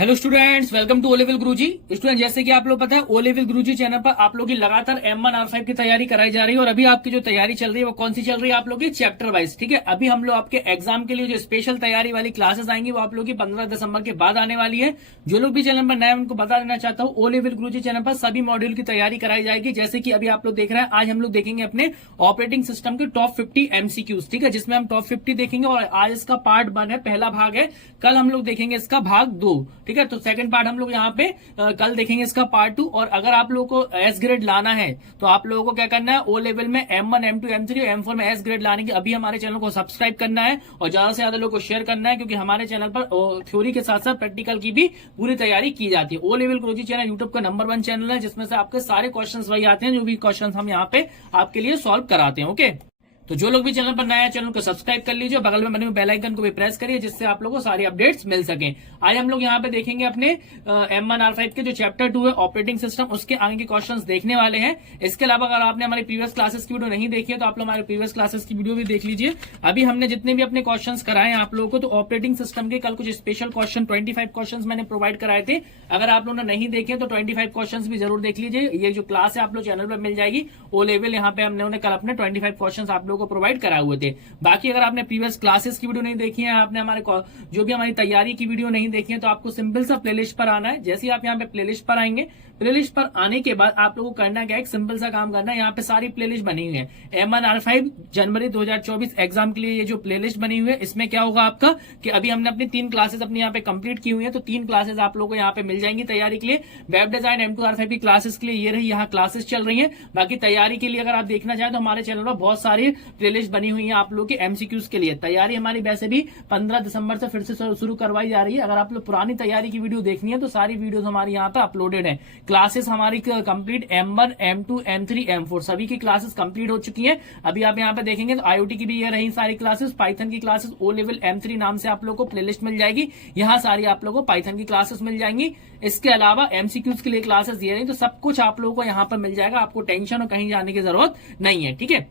Hello students, welcome to O level Guruji. Student, जैसे कि आप लोग पता है ओ लेवल गुरुजी चैनल पर आप लोग की लगातार M1 R5 की तैयारी कराई जा रही है। और अभी आपकी जो तैयारी चल रही है वो कौन सी चल रही है आप लोग की? Chapter wise. ठीक है, अभी हम लोग आपके एग्जाम के लिए जो स्पेशल तैयारी वाली क्लासेस आएंगी वो आप लोग की 15 दिसंबर के बाद आने वाली है। जो लोग भी चैनल पर नए उनको बता देना चाहता हूँ, ओ लेवल गुरुजी चैनल पर सभी मॉड्यूल की तैयारी कराई जाएगी। जैसे कि अभी आप लोग देख रहे हैं, आज हम लोग देखेंगे अपने ऑपरेटिंग सिस्टम के टॉप 50 MCQs। ठीक है, जिसमें हम टॉप 50 देखेंगे और आज इसका पार्ट 1 है, पहला भाग है। कल हम लोग देखेंगे इसका भाग 2। ठीक है, तो सेकंड पार्ट हम लोग यहाँ पे कल देखेंगे इसका पार्ट 2। और अगर आप लोगों को एस ग्रेड लाना है तो आप लोगों को क्या करना है, ओ लेवल में M1 M2 M3 और M4 में एस ग्रेड लाने की अभी हमारे चैनल को सब्सक्राइब करना है और ज्यादा से ज्यादा लोगों को शेयर करना है, क्योंकि हमारे चैनल पर थ्योरी के साथ साथ प्रैक्टिकल की भी पूरी तैयारी की जाती है। ओ लेवल गुरुजी चैनल यूट्यूब का नंबर 1 चैनल है, जिसमें से आपके सारे क्वेश्चन वही आते हैं जो भी क्वेश्चन हम यहाँ पे आपके लिए सॉल्व कराते हैं। ओके, तो जो लोग भी चैनल पर नया है चैनल को सब्सक्राइब कर लीजिए, बगल में बने हुए बेल आइकन को भी प्रेस करिए, जिससे आप लोगों को सारी अपडेट्स मिल सके। आज हम लोग यहाँ पे देखेंगे अपने M1 R5 के जो चैप्टर 2 है ऑपरेटिंग सिस्टम, उसके आगे के क्वेश्चंस देखने वाले हैं। इसके अलावा अगर आपने हमारी प्रीवियस क्लासेस की वीडियो नहीं देखी है तो आप लोग हमारे प्रीवियस क्लासेस की वीडियो भी देख लीजिए। अभी हमने जितने भी अपने क्वेश्चन कराए आप लोगों को, तो ऑपरेटिंग सिस्टम के कल कुछ स्पेशल क्वेश्चन 25 क्वेश्चन मैंने प्रोवाइड कराए थे। अगर आप लोगों ने नहीं देखे तो 25 क्वेश्चन भी जरूर देख लीजिए। ये जो क्लास है आप लोग चैनल पर मिल जाएगी ओ लेवल, यहाँ पे हमने कल अपने 25 क्वेश्चन आप लोगों को प्रोवाइड कराए हुए थे। बाकी अगर आपने प्रीवियस क्लासेस की वीडियो नहीं देखी है, आपने हमारे जो भी हमारी तैयारी की वीडियो नहीं देखी है, तो आपको सिंपल सा प्लेलिस्ट पर आना है। जैसे ही आप यहाँ पे प्लेलिस्ट पर आएंगे, प्लेलिस्ट पर आने के बाद आप लोगों को करना क्या है, एक सिंपल सा काम करना है। यहाँ पे सारी प्लेलिस्ट बनी हुई है। M1 R5 जनवरी 2024 एग्जाम के लिए ये जो प्लेलिस्ट बनी हुई है, इसमें क्या होगा आपका कि अभी हमने अपनी 3 क्लासेस अपनी यहाँ पे कंप्लीट की हुई है, तो 3 क्लासेस आप लोगों को यहाँ पे मिल जाएंगी तैयारी के लिए। वेब डिजाइन M2 R5 की क्लासेस के लिए ये रही यहाँ क्लासेस चल रही है। बाकी तैयारी के लिए अगर आप देखना चाहें तो हमारे चैनल पर बहुत सारी प्लेलिस्ट बनी हुई है आप लोग के MCQs के लिए। तैयारी हमारी वैसे भी 15 दिसंबर से फिर से शुरू करवाई जा रही है। अगर आप लोग पुरानी तैयारी की वीडियो देखनी है तो सारी वीडियोस हमारी यहाँ पे अपलोडेड है। क्लासेस हमारी complete M1 M2 M3 M4 सभी की क्लासेस कंप्लीट हो चुकी हैं। अभी आप यहाँ पे देखेंगे तो IoT की भी ये रही सारी क्लासेस। पाइथन की क्लासेस ओ लेवल M3 नाम से आप लोग को प्लेलिस्ट मिल जाएगी, यहाँ सारी आप लोगों को पाइथन की क्लासेस मिल जाएंगी। इसके अलावा MCQs के लिए क्लासेस ये रही, तो सब कुछ आप लोगों को यहाँ पर मिल जाएगा। आपको टेंशन और कहीं जाने की जरूरत नहीं है। ठीक है,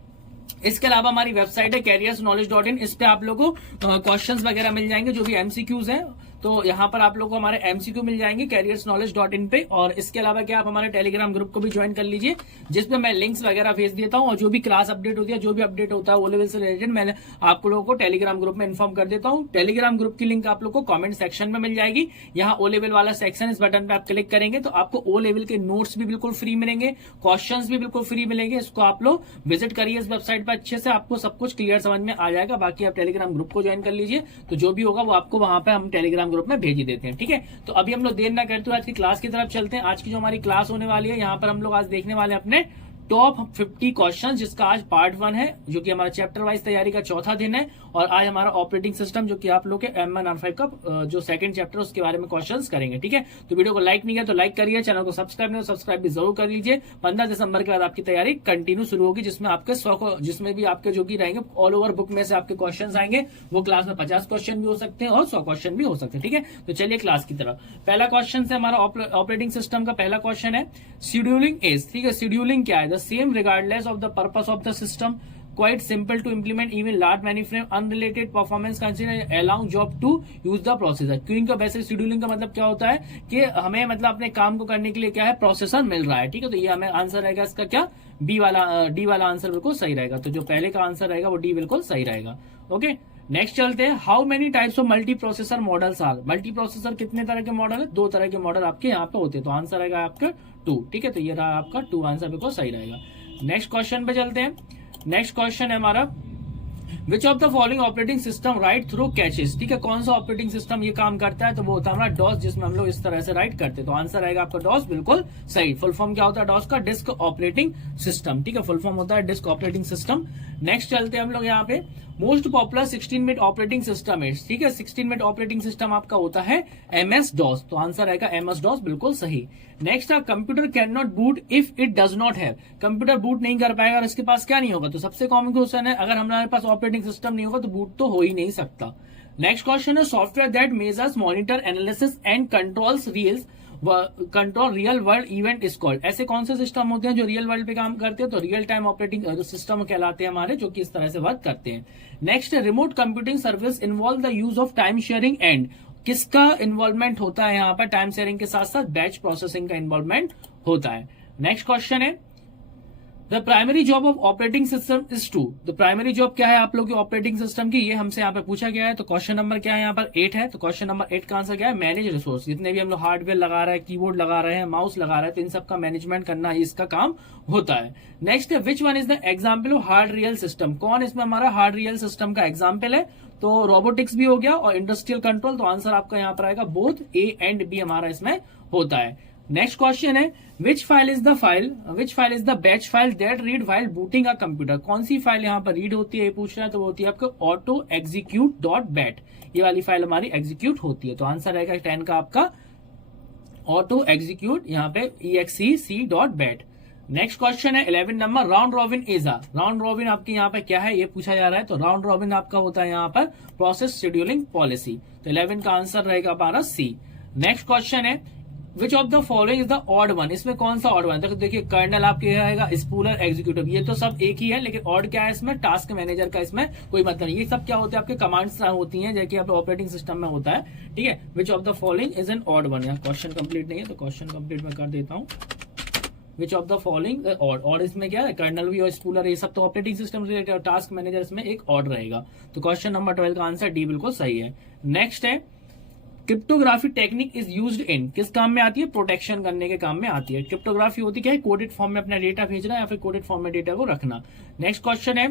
इसके अलावा हमारी वेबसाइट है careersknowledge.in। इस पे आप लोगों को क्वेश्चंस वगैरह मिल जाएंगे जो भी MCQs हैं, तो यहाँ पर आप लोगों को हमारे MCQ मिल जाएंगे careersknowledge.in पे। और इसके अलावा क्या आप हमारे टेलीग्राम ग्रुप को भी ज्वाइन कर लीजिए, जिसपे मैं लिंक्स वगैरह भेज देता हूँ और जो भी क्लास अपडेट होती है, जो भी अपडेट होता है ओ लेवल से रिलेटेड, मैं आप लोगों को टेलीग्राम ग्रुप में इन्फॉर्म कर देता हूँ। टेलीग्राम ग्रुप की लिंक आप लोग को कॉमेंट सेक्शन में मिल जाएगी। यहाँ ओ लेवल वाला सेक्शन, इस बटन पे आप क्लिक करेंगे तो आपको ओ लेवल के नोट्स भी बिल्कुल फ्री मिलेंगे, क्वेश्चन भी बिल्कुल फ्री मिलेंगे। इसको आप लोग विजिट करिए इस वेबसाइट पर, अच्छे से आपको सब कुछ क्लियर समझ में आ जाएगा। बाकी आप टेलीग्राम ग्रुप को ज्वाइन कर लीजिए, तो जो भी होगा वो आपको वहां पे हम टेलीग्राम ग्रुप में भेज ही देते हैं। ठीक है, तो अभी हम लोग देर ना करते हुए आज की क्लास की तरफ चलते हैं। आज की जो हमारी क्लास होने वाली है, यहाँ पर हम लोग आज देखने वाले हैं अपने टॉप 50 क्वेश्चन, जिसका आज पार्ट 1 है, जो कि हमारा चैप्टर वाइज तैयारी का चौथा दिन है। और आज हमारा ऑपरेटिंग सिस्टम, जो कि आप लोग के M1 R5 का जो सेकंड चैप्टर, उसके बारे में क्वेश्चंस करेंगे। ठीक है, तो वीडियो को लाइक नहीं किया तो लाइक करिए, चैनल को सब्सक्राइब नहीं हो सब्सक्राइब भी जरूर कर लीजिए। 15 दिसंबर के बाद आपकी तैयारी कंटिन्यू शुरू होगी, जिसमें आपके 100 जिसमें भी आपके जो कि रहेंगे ऑल ओवर बुक में से आपके क्वेश्चन आएंगे। वो क्लास में 50 क्वेश्चन भी हो सकते हैं और 100 क्वेश्चन भी हो सकते हैं। ठीक है, तो चलिए क्लास की तरफ। पहला क्वेश्चन है हमारा ऑपरेटिंग सिस्टम का पहला क्वेश्चन है, शेड्यूलिंग इज। ठीक है, शेड्यूलिंग क्या है? The same regardless of the purpose of the system, quite simple to implement, even large mainframe unrelated performance consider allowing job to use the processor। क्योंकि का वैसे शेड्यूलिंग का मतलब क्या होता है कि हमें मतलब अपने काम को करने के लिए क्या है, प्रोसेसर मिल रहा है। ठीक है, तो ये हमें आंसर रहेगा इसका क्या, डी वाला आंसर बिल्कुल सही रहेगा। तो जो पहले का आंसर रहेगा वो डी बिल्कुल सही रहेगा। ओके, नेक्स्ट चलते हैं। How many types of multi processor models are. Multi processor कितने तरह के मॉडल है? 2 तरह के मॉडल आपके यहाँ पे होते हैं, तो आंसर रहेगा आपका 2। ठीक है, तो ये रहा आपका 2 आंसर बिल्कुल सही रहेगा। नेक्स्ट क्वेश्चन पे चलते हैं। नेक्स्ट क्वेश्चन है हमारा, विच of the following operating system right through catches. ठीक है, कौन सा ऑपरेटिंग सिस्टम ये काम करता है? तो वो होता है हमारा डॉस, जिसमें हम लोग इस तरह से राइट करते हैं। तो आंसर रहेगा आपका डॉस बिल्कुल सही। फुल फॉर्म क्या होता है डॉस का? Disk operating system. ठीक है, फुल फॉर्म होता है डिस्क ऑपरेटिंग सिस्टम। नेक्स्ट चलते हैं हम लोग यहाँ पे, most popular 16 bit operating system है। ठीक है, 16 बिट ऑपरेटिंग सिस्टम आपका होता है MS DOS। तो आंसर रहेगा MS DOS बिल्कुल सही। नेक्स्ट है, computer can not boot if it does not have. Computer boot नहीं कर पाएगा और इसके पास क्या नहीं होगा? तो सबसे कॉमन क्वेश्चन है, अगर हमारे पास ऑपरेटिंग सिस्टम नहीं होगा तो बूट तो हो ही नहीं सकता। नेक्स्ट क्वेश्चन है, software that measures monitor analysis and controls real world event is called. ऐसे कौन से सिस्टम होते हैं जो रियल वर्ल्ड पे काम करते हैं? तो रियल टाइम ऑपरेटिंग सिस्टम कहलाते हैं हमारे, जो कि इस तरह से वर्क करते हैं। Next, remote computing service involve the use of time sharing and किसका इन्वॉल्वमेंट होता है यहाँ पर टाइम शेयरिंग के साथ साथ बैच प्रोसेसिंग का इन्वॉल्वमेंट होता है। नेक्स्ट क्वेश्चन है the primary job of operating system is to, the primary job क्या है आप लोग की ऑपरेटिंग सिस्टम की, ये हमसे यहाँ पे पूछा गया है। तो क्वेश्चन नंबर क्या है यहाँ पर 8 है। तो क्वेश्चन नंबर 8 का आंसर क्या है, मैनेज रिसोर्स। जितने भी हम लोग हार्डवेयर लगा रहे हैं, कीबोर्ड लगा रहे हैं, माउस लगा रहे हैं, तो इन सब का मैनेजमेंट करना ही इसका काम होता है। नेक्स्ट है which one is the example of hard real system, कौन इसमें हमारा हार्ड रियल सिस्टम का एग्जाम्पल है। तो रोबोटिक्स भी हो गया और इंडस्ट्रियल कंट्रोल। तो आंसर आपका यहाँ पर आएगा बोथ ए एंड बी हमारा इसमें होता है। नेक्स्ट क्वेश्चन है which file is the batch file that read while booting a computer, कौन सी फाइल यहाँ पर रीड होती है ये पूछ रहा है। तो वो होती है आपको ऑटो एग्जीक्यूट डॉट बैट, ये वाली फाइल हमारी एग्जीक्यूट होती है। तो आंसर रहेगा 10 का आपका ऑटो एग्जीक्यूट यहाँ पे exec.bat। नेक्स्ट क्वेश्चन है 11 नंबर राउंड रॉबिन इजा, राउंड रॉबिन आपकी यहाँ पे क्या है ये पूछा जा रहा है। तो राउंड रॉबिन आपका होता है यहाँ पर प्रोसेस शेड्यूलिंग पॉलिसी। तो 11 का आंसर रहेगा हमारा सी। नेक्स्ट क्वेश्चन है which of the following is the odd one, इसमें कौन सा ऑड वन, तो देखिए कर्नल आपके रहेगा, स्पूलर, एग्जीक्यूटिव, ये तो सब एक ही है, लेकिन ऑड क्या है इसमें, टास्क मैनेजर का इसमें कोई मतलब नहीं। ये सब क्या होते हैं आपके कमांड्स होती हैं, जैसे आप ऑपरेटिंग सिस्टम में होता है, ठीक है। Which of the following is N odd one, यहाँ क्वेश्चन कंप्लीट नहीं है तो क्वेश्चन कंप्लीट में कर देता हूँ। विच ऑफ द फॉलोइंग ऑड, और इसमें क्या है कर्नल भी और स्पूलर, ये सब तो ऑपरेटिंग सिस्टम रिलेटेड, और टास्क मैनेजर इसमें एक ऑड रहेगा। तो क्वेश्चन नंबर 12 का आंसर डी बिल्कुल सही है। नेक्स्ट है cryptography technique is used in, किस काम में आती है, प्रोटेक्शन करने के काम में आती है। क्रिप्टोग्राफी होती क्या है, कोडेड फॉर्म में अपना डेटा भेजना या फिर कोडेड फॉर्म में डेटा को रखना। नेक्स्ट क्वेश्चन है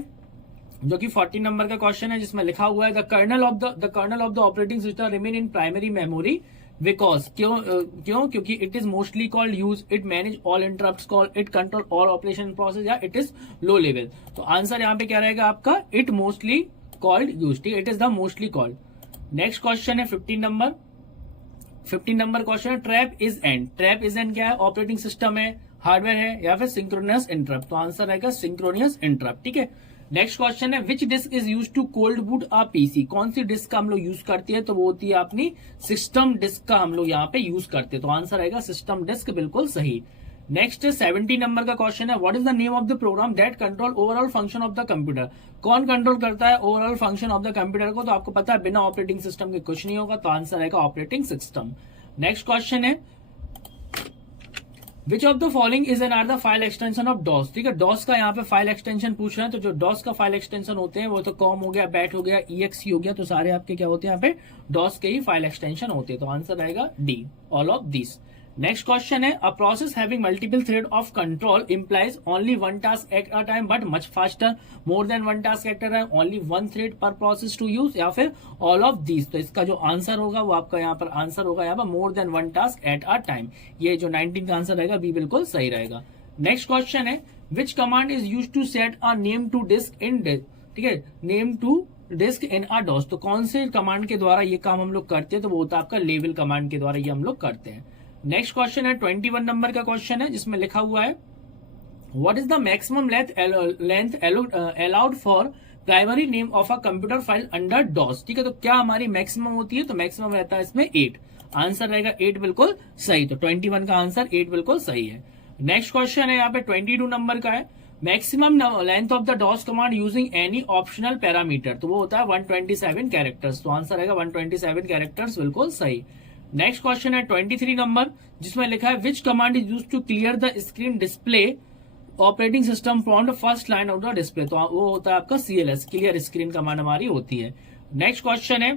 जो कि 14 नंबर का क्वेश्चन है, जिसमें लिखा हुआ है the kernel of the operating system remain in primary memory because, क्योंकि it is mostly called use, it manage all interrupts call, it control all operation process, या इट इज लो लेवल। तो answer यहाँ पे क्या रहेगा आपका, it mostly called use, ठीक है, it is the mostly called. Next question है 15 नंबर क्वेश्चन है trap is end, trap is end क्या है, ऑपरेटिंग सिस्टम है, हार्डवेयर है, या फिर सिंक्रोनियस इंटरप्ट। तो आंसर रहेगा सिंक्रोनियस इंटरप्ट, ठीक है। नेक्स्ट क्वेश्चन है which disk is use to cold boot a PC, कौन सी डिस्क का हम लोग यूज करते हैं, तो वो होती है अपनी सिस्टम डिस्क का हम लोग यहाँ पे यूज करते हैं। तो आंसर रहेगा सिस्टम डिस्क, बिल्कुल सही। नेक्स्ट 70 नंबर का क्वेश्चन है what is the name of the program that control overall function of the computer, कौन कंट्रोल करता है overall function of the computer को। तो आपको पता है बिना ऑपरेटिंग सिस्टम के कुछ नहीं होगा, तो आंसर रहेगा ऑपरेटिंग सिस्टम। नेक्स्ट क्वेश्चन है which of the following is an are the file extension of DOS, ठीक है। डॉस का यहाँ पे फाइल एक्सटेंशन पूछ रहे हैं, तो जो डॉस का फाइल एक्सटेंशन होते हैं वो तो कॉम हो गया, बैट हो गया, EXE हो गया, तो सारे आपके क्या होते हैं यहाँ पे डॉस के ही फाइल एक्सटेंशन होते हैं। तो आंसर रहेगा D, all of this. Next question है a process having multiple thread of control implies only one task at a time but much faster, more than one task at a time, only one thread per process to use, या फिर all of these. तो इसका जो answer होगा वो आपका यहाँ पर आंसर होगा यहाँ पर मोर than one task at a time, ये जो 19 का आंसर रहेगा बी बिल्कुल सही रहेगा। नेक्स्ट क्वेश्चन है which command is use to set a name to disk in disk, ठीक है, name to disk in a DOS. तो कौन से कमांड के द्वारा ये काम हम लोग करते हैं, तो वो होता है आपका लेवल कमांड के द्वारा ये हम लोग करते हैं। नेक्स्ट क्वेश्चन है 21 नंबर का क्वेश्चन है, जिसमें लिखा हुआ है what is the maximum length allowed for primary name of a computer file under DOS, ठीक है। तो क्या हमारी मैक्सिमम होती है, तो मैक्सिमम रहता है इसमें 8, आंसर रहेगा 8 बिल्कुल सही। तो 21 का आंसर 8 बिल्कुल सही है। नेक्स्ट क्वेश्चन है यहाँ पे 22 नंबर का है maximum length of the DOS command using any optional parameter, तो वो होता है 127 कैरेक्टर्स। तो आंसर रहेगा 127 कैरेक्टर्स, बिल्कुल सही। नेक्स्ट क्वेश्चन है 23 नंबर, जिसमें लिखा है which command is use to clear the screen display operating system from the first line of the display, तो वो होता है आपका CLS, क्लियर स्क्रीन कमांड हमारी होती है। नेक्स्ट क्वेश्चन है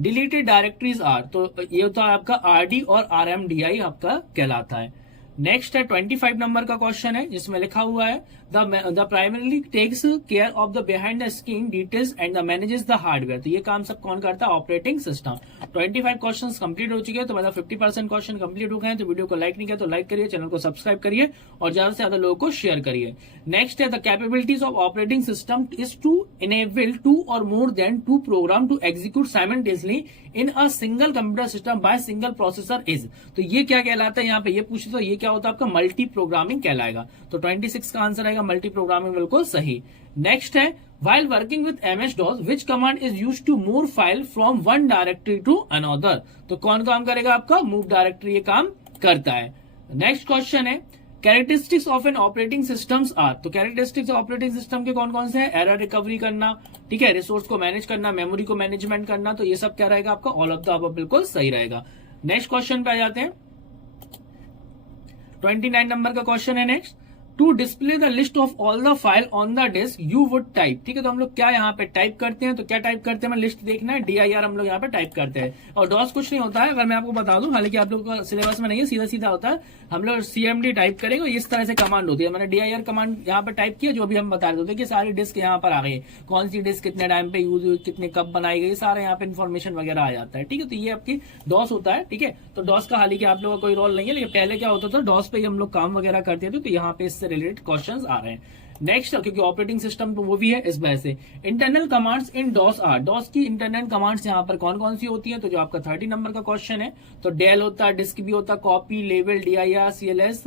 डिलीटेड डायरेक्टरीज आर, तो ये होता है आपका RD और RMDI आपका कहलाता है। नेक्स्ट है 25 नंबर का क्वेश्चन है, जिसमें लिखा हुआ है the primarily takes care of the behind the screen details and the manages the hardware, तो ये काम सब कौन करता है, ऑपरेटिंग सिस्टम। 25 क्वेश्चंस कंप्लीट हो चुके हैं, तो मतलब 50% क्वेश्चन कंप्लीट हो गए हैं। तो वीडियो को लाइक नहीं किया तो लाइक करिए, चैनल को सब्सक्राइब करिए और ज्यादा से ज्यादा लोगों को शेयर करिए। नेक्स्ट है the capabilities of operating system is to enable 2 or more than 2 program to execute simultaneously in a single computer system by single processor is, तो ये क्या कहलाता है, यहाँ पे ये पूछे तो ये क्या होता है आपका मल्टी प्रोग्रामिंग कहलाएगा। तो 26 का आंसर आएगा मल्टी प्रोग्रामिंग, बिल्कुल सही। नेक्स्ट है while working with MS-DOS which command is used to move file from one directory to another, तो कौन काम करेगा आपका मूव डायरेक्टरी, ये काम करता है। नेक्स्ट क्वेश्चन है characteristics of an operating systems are, तो कैरेक्टरिस्टिक्स ऑपरेटिंग सिस्टम के कौन कौन से हैं? एरर रिकवरी करना, ठीक है, रिसोर्स को मैनेज करना, मेमोरी को मैनेजमेंट करना, तो ये सब क्या रहेगा आपका? ऑल ऑफ द अबव बिल्कुल सही रहेगा। नेक्स्ट क्वेश्चन पे आ जाते हैं। 29 नंबर का क्वेश्चन है next. To display the list of all the file on the disk you would type, ठीक है, तो हम लोग क्या यहाँ पे टाइप करते हैं? तो क्या टाइप करते हैं? मैं लिस्ट देखना है, DIR हम लोग यहाँ पे टाइप करते हैं। और डॉस कुछ नहीं होता है, अगर मैं आपको बता दूं, हालांकि आप लोग का सिलेबस में नहीं है, सीधा सीधा होता है। हम लोग CMD टाइप करेंगे, इस तरह से कमांड होती है। मैंने DIR कमांड यहाँ पे टाइप किया, जो भी हम बता रहे थे कि सारी डिस्क यहाँ पर आ गई, कौन सी डिस्क कितने टाइम पे यूज हुई, कितने कब बनाई गई, सारा यहाँ पे इन्फॉर्मेशन वगैरह आ जाता है, ठीक है। तो ये आपकी डॉस होता है, ठीक है। तो डॉस का हालांकि आप लोगों का कोई रोल नहीं है, लेकिन पहले क्या होता था, डॉस पे ही हम लोग काम वगैरह करते थे, तो यहाँ पे इससे रिलेटेड क्वेश्चन आ रहे हैं। नेक्स्ट, क्योंकि ऑपरेटिंग सिस्टम तो वो भी है, इस वजह से internal commands in DOS are, DOS की इंटरनल कमांड्स यहाँ पर कौन कौन सी होती हैं? तो जो आपका 30 नंबर का क्वेश्चन है, तो डेल होता है, डिस्क भी होता है, copy, level, DIR, CLS,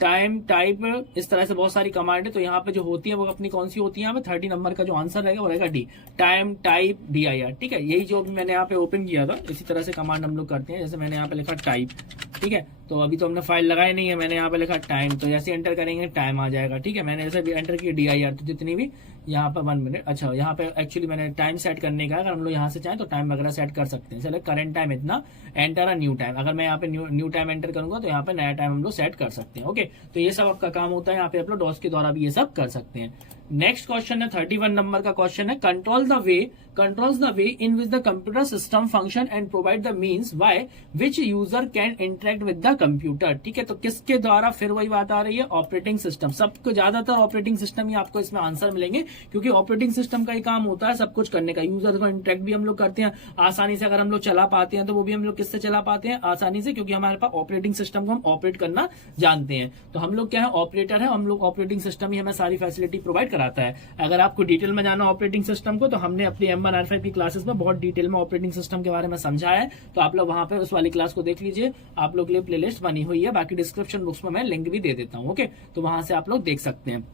time, type, इस तरह से बहुत सारी कमांड है। तो यहाँ पे जो होती है वो अपनी कौन सी होती है? यहाँ पे 30 नंबर का जो आंसर रहेगा वो रहेगा डी, टाइम, टाइप, DIR, ठीक है। यही जो मैंने यहाँ पे ओपन किया था, इसी तरह से कमांड हम लोग करते हैं। जैसे मैंने यहाँ पे लिखा टाइप, ठीक है, तो अभी तो हमने फाइल लगाई नहीं है, मैंने यहाँ पे लिखा टाइम, तो जैसे एंटर करेंगे टाइम आ जाएगा, ठीक है। मैंने जैसे भी एंटर किया DIR, तो जितनी भी यहाँ पे 1 मिनट, अच्छा यहाँ पे एक्चुअली मैंने टाइम सेट करने का, अगर हम लोग यहाँ से चाहें तो टाइम वगैरह सेट कर सकते हैं। चलो करंट टाइम इतना, एंटर अ न्यू टाइम, अगर मैं यहाँ पे न्यू टाइम एंटर करूंगा तो यहाँ पे नया टाइम हम लोग सेट कर सकते हैं। ओके, तो ये सब आपका काम होता है, यहाँ पे आप लोग डॉस के द्वारा भी ये सब कर सकते हैं। नेक्स्ट क्वेश्चन है 31 नंबर का क्वेश्चन है, controls the way in which the computer system function and provide the means by which user can interact with the computer, ठीक है। तो किसके द्वारा? फिर वही बात आ रही है, ऑपरेटिंग सिस्टम। सबको ज्यादातर ऑपरेटिंग सिस्टम ही आपको इसमें आंसर मिलेंगे, क्योंकि ऑपरेटिंग सिस्टम का ही काम होता है सब कुछ करने का। यूजर को इंटरेक्ट भी हम लोग करते हैं आसानी से, अगर हम लोग चला पाते हैं तो वो भी हम लोग किससे चला पाते हैं? आसानी से, क्योंकि हमारे पास ऑपरेटिंग सिस्टम को हम ऑपरेट करना जानते हैं। तो हम लोग क्या है? ऑपरेटर है, हम लोग ऑपरेटिंग सिस्टम ही हमें सारी फैसिलिटी प्रोवाइड कराता है। अगर आपको डिटेल में जाना ऑपरेटिंग सिस्टम को, तो हमने अपनी M1 R5 की क्लासेस में बहुत डिटेल में ऑपरेटिंग सिस्टम के बारे में समझाया है, तो आप लोग वहां पे उस वाली क्लास को देख लीजिए। आप लोग के लिए प्लेलिस्ट बनी हुई है, बाकी डिस्क्रिप्शन बॉक्स में मैं लिंक भी दे देता हूं। ओके, तो वहां से आप लोग देख सकते हैं।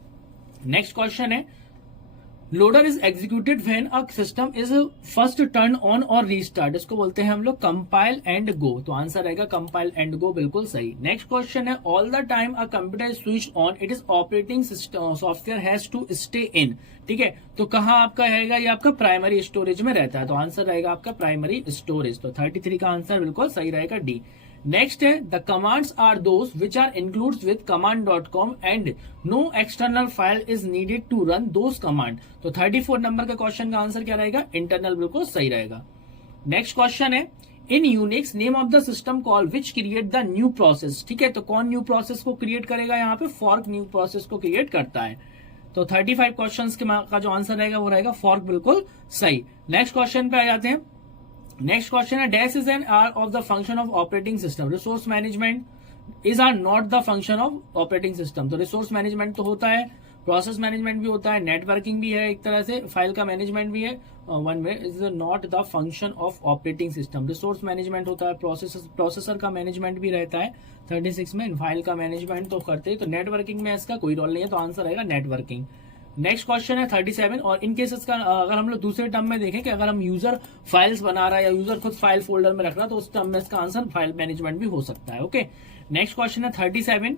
नेक्स्ट क्वेश्चन है, loader is executed when a system is first turn on और रीस्टार्ट, इसको बोलते हैं हम लोग कंपाइल एंड गो, तो आंसर रहेगा कंपाइल एंड गो, बिल्कुल सही। नेक्स्ट क्वेश्चन है, all the time a computer switch on it is operating software has to stay in, ठीक है। तो कहाँ आपका रहेगा? ये आपका प्राइमरी स्टोरेज में रहता है, तो आंसर रहेगा आपका प्राइमरी स्टोरेज। तो 33 का आंसर बिल्कुल सही रहेगा, डी। नेक्स्ट है, the commands are those which are includes with command.com and no external file is needed to run those command, तो 34 नंबर का क्वेश्चन का आंसर क्या रहेगा? इंटरनल, बिल्कुल सही रहेगा। नेक्स्ट क्वेश्चन है, इन Unix name of the system call which create the new process, ठीक है। तो कौन न्यू प्रोसेस को क्रिएट करेगा? यहाँ पे फॉर्क न्यू प्रोसेस को क्रिएट करता है। तो 35 क्वेश्चन का जो आंसर रहेगा वो रहेगा फॉर्क, बिल्कुल सही। नेक्स्ट क्वेश्चन पे आ जाते हैं। नेक्स्ट क्वेश्चन है, dash is an are of the function of operating system, resource management is are not the function of operating system, तो रिसोर्स मैनेजमेंट तो होता है, प्रोसेस मैनेजमेंट भी होता है, नेटवर्किंग भी है एक तरह से, फाइल का मैनेजमेंट भी है, one way is not the function of operating system. Resource management होता है, प्रोसेसर का मैनेजमेंट भी रहता है 36 में, फाइल का मैनेजमेंट तो करते हैं, तो नेटवर्किंग में इसका कोई रोल नहीं है, तो आंसर रहेगा नेटवर्किंग। नेक्स्ट क्वेश्चन है 37, और इन केसेस का अगर हम लोग दूसरे टर्म में देखें कि अगर हम यूजर फाइल्स बना रहा है या यूजर खुद फाइल फोल्डर में रख रहा है, तो उस टर्म में इसका आंसर फाइल मैनेजमेंट भी हो सकता है। ओके, नेक्स्ट क्वेश्चन है 37,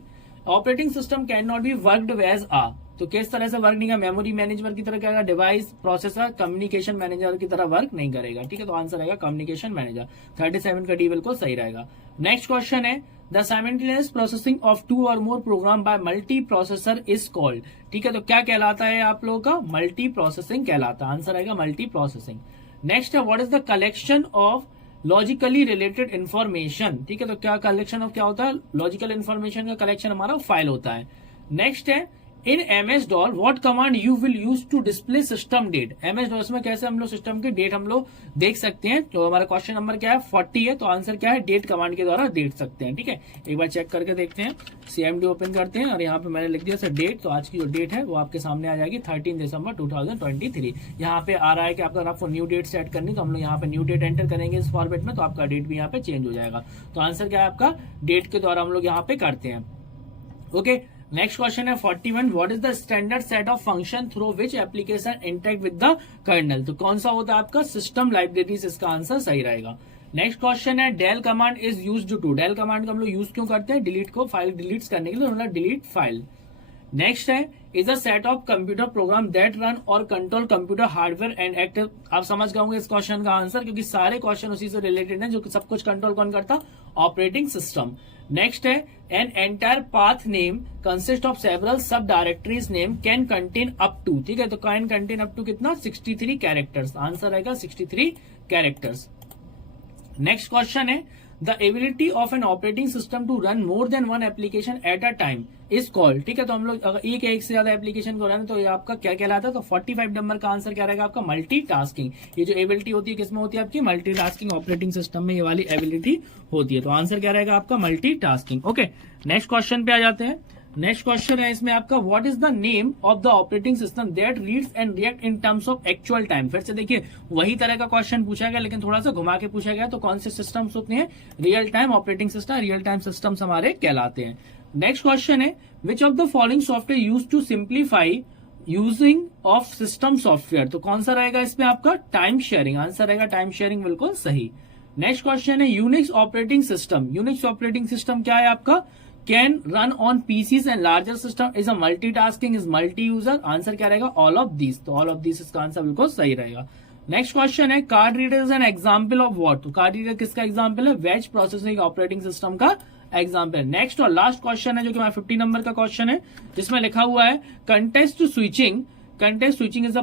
operating system can not be worked as a, तो किस तरह से वर्क नहीं करेगा? मेमोरी मैनेजर की तरह करेगा, डिवाइस प्रोसेसर कम्युनिकेशन मैनेजर की तरह वर्क नहीं करेगा, ठीक है। तो आंसर रहेगा कम्युनिकेशन मैनेजर, 37 का डी बिल्कुल सही रहेगा। नेक्स्ट क्वेश्चन है, the simultaneous processing of 2 or more program by multi processor is called, ठीक है। तो क्या कहलाता है आप लोगों का? मल्टी प्रोसेसिंग कहलाता है, आंसर रहेगा मल्टी प्रोसेसिंग। नेक्स्ट है, what is the collection of logically related information, ठीक है। तो क्या कलेक्शन ऑफ क्या होता है? लॉजिकल इन्फॉर्मेशन का कलेक्शन हमारा फाइल होता है। नेक्स्ट है, in MS-DOS what command you will use to display system date, MS-DOS में कैसे हम लोग सिस्टम की डेट हम लोग देख सकते हैं? तो हमारा क्वेश्चन नंबर क्या है? 40 है, तो आंसर क्या है? डेट कमांड के द्वारा देख सकते हैं, ठीक है। एक बार चेक करके देखते हैं, CMD ओपन करते हैं, और यहाँ पे मैंने लिख दिया सर डेट, तो आज की जो डेट है वो आपके सामने आ जाएगी 13 दिसंबर 2023। यहाँ पे आ रहा है कि आपको न्यू डेट सेट करनी, तो हम लोग यहाँ पे न्यू डेट एंटर करेंगे इस फॉर्मेट में, तो आपका डेट भी यहाँ पे चेंज हो जाएगा। तो आंसर क्या है आपका? डेट के द्वारा हम लोग यहाँ पे करते हैं। ओके, नेक्स्ट क्वेश्चन है 41, what is the standard set of function through which application interact with the kernel, तो कौन सा होता है आपका? सिस्टम लाइब्रेरीज, इसका आंसर सही रहेगा। नेक्स्ट क्वेश्चन है del command is used to, del command का हम लोग यूज क्यों करते हैं, डिलीट को फाइल डिलीट करने के लिए, मतलब डिलीट फाइल। नेक्स्ट है is a set of computer program that run और control computer hardware and active. आप समझ गए होंगे इस क्वेश्चन का आंसर, क्योंकि सारे क्वेश्चन उसी से रिलेटेड हैं, जो सब कुछ कंट्रोल कौन करता, ऑपरेटिंग सिस्टम। नेक्स्ट है an entire path name consist of several sub directories name can contain up to, ठीक है, तो कैन कंटेन अप टू कितना, 63 कैरेक्टर्स, आंसर आएगा 63 कैरेक्टर्स। नेक्स्ट क्वेश्चन है the ability of an operating system to run more than one application at a time is called, ठीक है, तो हम लोग अगर एक से ज्यादा एप्लीकेशन को रन, तो ये आपका क्या कहलाता है, तो 45 नंबर का आंसर क्या रहेगा आपका, मल्टीटास्किंग। ये जो एबिलिटी होती है किसमें होती है आपकी, मल्टीटास्किंग ऑपरेटिंग सिस्टम में ये वाली एबिलिटी होती है, तो आंसर क्या रहेगा आपका, मल्टीटास्किंग। ओके, नेक्स्ट क्वेश्चन पे आ जाते हैं। नेक्स्ट क्वेश्चन है इसमें आपका what is the name of the operating system that reads and react in terms of actual time. फिर से देखिए वही तरह का क्वेश्चन पूछा गया, लेकिन थोड़ा सा घुमा के पूछा गया, तो कौन से सिस्टम्स होते हैं, real time operating system, real time systems हमारे कहलाते हैं। नेक्स्ट क्वेश्चन है which of the following software use to simplify using of system software, तो कौन सा रहेगा इसमें आपका, टाइम शेयरिंग, आंसर रहेगा टाइम शेयरिंग, बिल्कुल सही। नेक्स्ट क्वेश्चन है Unix operating system, Unix operating system क्या है आपका, can run on PCs and larger system, is a multitasking, is multi user, answer क्या रहेगा, ऑल ऑफ दिस, तो ऑल ऑफ दिस इसका आंसर बिल्कुल सही रहेगा। नेक्स्ट क्वेश्चन है card reader is an example of what, तो कार्ड रीडर किसका एग्जाम्पल है, वेज प्रोसेसिंग ऑपरेटिंग सिस्टम का एग्जाम्पल है। नेक्स्ट और लास्ट क्वेश्चन है जो कि हमारा 50 नंबर का क्वेश्चन है, जिसमें लिखा हुआ है contest switching is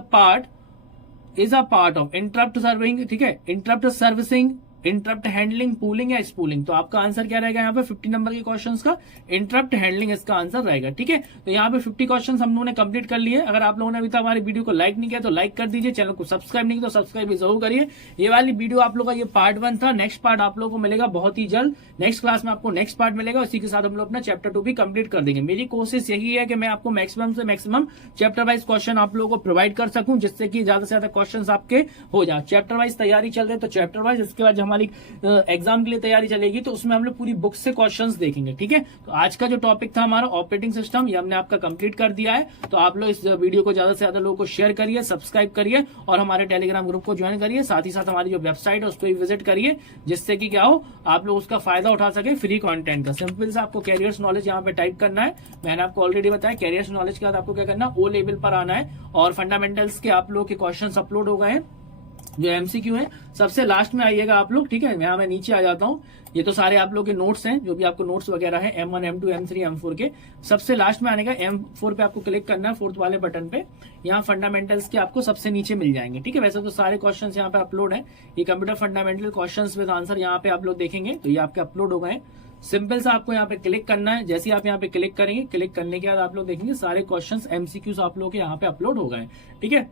a part of interrupt serving, ठीक है, interrupt servicing, interrupt handling, pooling या स्पूलिंग, तो आपका आंसर क्या रहेगा यहाँ पे 50 नंबर के क्वेश्चंस का, इंटरप्ट हैंडलिंग इसका आंसर रहेगा, ठीक है। तो यहाँ पे 50 क्वेश्चंस हम लोगों ने कंप्लीट कर लिए। अगर आप लोगों ने अभी तक हमारी वीडियो को लाइक नहीं किया तो लाइक कर दीजिए, चैनल को सब्सक्राइब नहीं किया तो सब्सक्राइब भी जरूर करिए। ये वाली वीडियो आप लोगों का ये पार्ट 1 था, नेक्स्ट पार्ट आप लोगों को मिलेगा बहुत ही जल्द, नेक्स्ट क्लास में आपको नेक्स्ट पार्ट मिलेगा, उसी के साथ हम लोग अपना चैप्टर 2 भी कंप्लीट कर देंगे। मेरी कोशिश यही है कि मैं आपको मैक्सिमम से मैक्सिमम चैप्टर वाइज क्वेश्चन आप लोगों को प्रोवाइड कर सकूं, जिससे कि ज्यादा से ज्यादा क्वेश्चन आपके हो जाए। चैप्टर वाइज तैयारी चल रही है तो चैप्टर वाइज, इसके बाद हमारी एग्जाम के लिए तैयारी चलेगी तो उसमें हम लोग पूरी बुक से क्वेश्चंस देखेंगे, ठीक है। तो आज का जो टॉपिक था हमारा ऑपरेटिंग सिस्टम, ये हमने आपका कंप्लीट कर दिया है। तो आप लोग इस वीडियो को ज्यादा से ज्यादा लोगों को शेयर करिए, सब्सक्राइब करिए और हमारे टेलीग्राम ग्रुप को ज्वाइन करिए, साथ ही साथ हमारी जो वेबसाइट है उसको भी विजिट करिए, जिससे कि क्या हो आप लोग उसका फायदा उठा सके फ्री कंटेंट का। सिंपल से आपको कैरियर्स नॉलेज यहाँ पे टाइप करना है, मैंने आपको ऑलरेडी बताया। कैरियर्स नॉलेज के बाद आपको क्या करना है, ओ लेवल पर आना है और फंडामेंटल्स के आप लोग के क्वेश्चन अपलोड हो गए हैं, जो एमसीक्यू है सबसे लास्ट में आइएगा आप लोग, ठीक है। यहाँ मैं नीचे आ जाता हूँ, ये तो सारे आप लोग के नोट्स हैं, जो भी आपको नोट्स वगैरह है M1 M2 M3 M4 के, सबसे लास्ट में आने का M4 पे आपको क्लिक करना है, 4th वाले बटन पे। यहाँ फंडामेंटल्स के आपको सबसे नीचे मिल जाएंगे, ठीक है। वैसे तो सारे क्वेश्चंस यहाँ पे अपलोड है, ये computer fundamental questions with answer यहाँ पे आप लोग देखेंगे, तो ये आपके अपलोड हो गए। सिंपल सा आपको यहाँ पे क्लिक करना है, जैसे ही आप यहाँ पे क्लिक करेंगे, क्लिक करने के बाद आप लोग देखेंगे सारे क्वेश्चंस MCQs आप लोग के यहाँ पे अपलोड हो गए, ठीक है।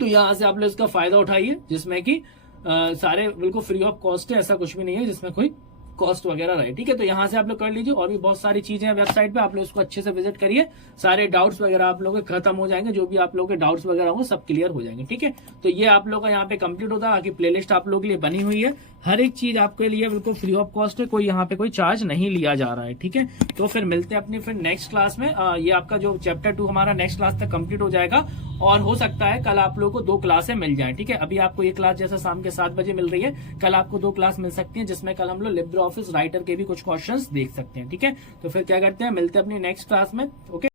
तो यहाँ से आप लोग इसका फायदा उठाइए, जिसमें कि सारे बिल्कुल फ्री ऑफ कॉस्ट है, ऐसा कुछ भी नहीं है जिसमें कोई कॉस्ट वगैरह रहे, ठीक है। तो यहाँ से आप लोग कर लीजिए, और भी बहुत सारी चीजें हैं वेबसाइट पे, आप लोग उसको अच्छे से विजिट करिए, सारे डाउट्स वगैरह आप लोग के खत्म हो जाएंगे, जो भी आप लोग के डाउट्स वगैरह होंगे सब क्लियर हो जाएंगे, ठीक है। तो ये आप लोग का यहाँ पे कंप्लीट होता है, बाकी प्लेलिस्ट आप लोग के लिए बनी हुई है, हर एक चीज आपके लिए बिल्कुल फ्री ऑफ कॉस्ट है, कोई यहाँ पे कोई चार्ज नहीं लिया जा रहा है, ठीक है। तो फिर मिलते हैं अपनी फिर नेक्स्ट क्लास में। ये आपका जो चैप्टर 2 हमारा नेक्स्ट क्लास तक कंप्लीट हो जाएगा, और हो सकता है कल आप लोगों को 2 क्लासें मिल जाए, ठीक है। अभी आपको ये क्लास जैसा शाम के 7 बजे मिल रही है, कल आपको 2 क्लास मिल सकती है, जिसमें कल हम लोग लिब्रे ऑफिस राइटर के भी कुछ क्वेश्चंस देख सकते हैं, ठीक है। तो फिर क्या करते हैं, मिलते हैं अपनी नेक्स्ट क्लास में, ओके।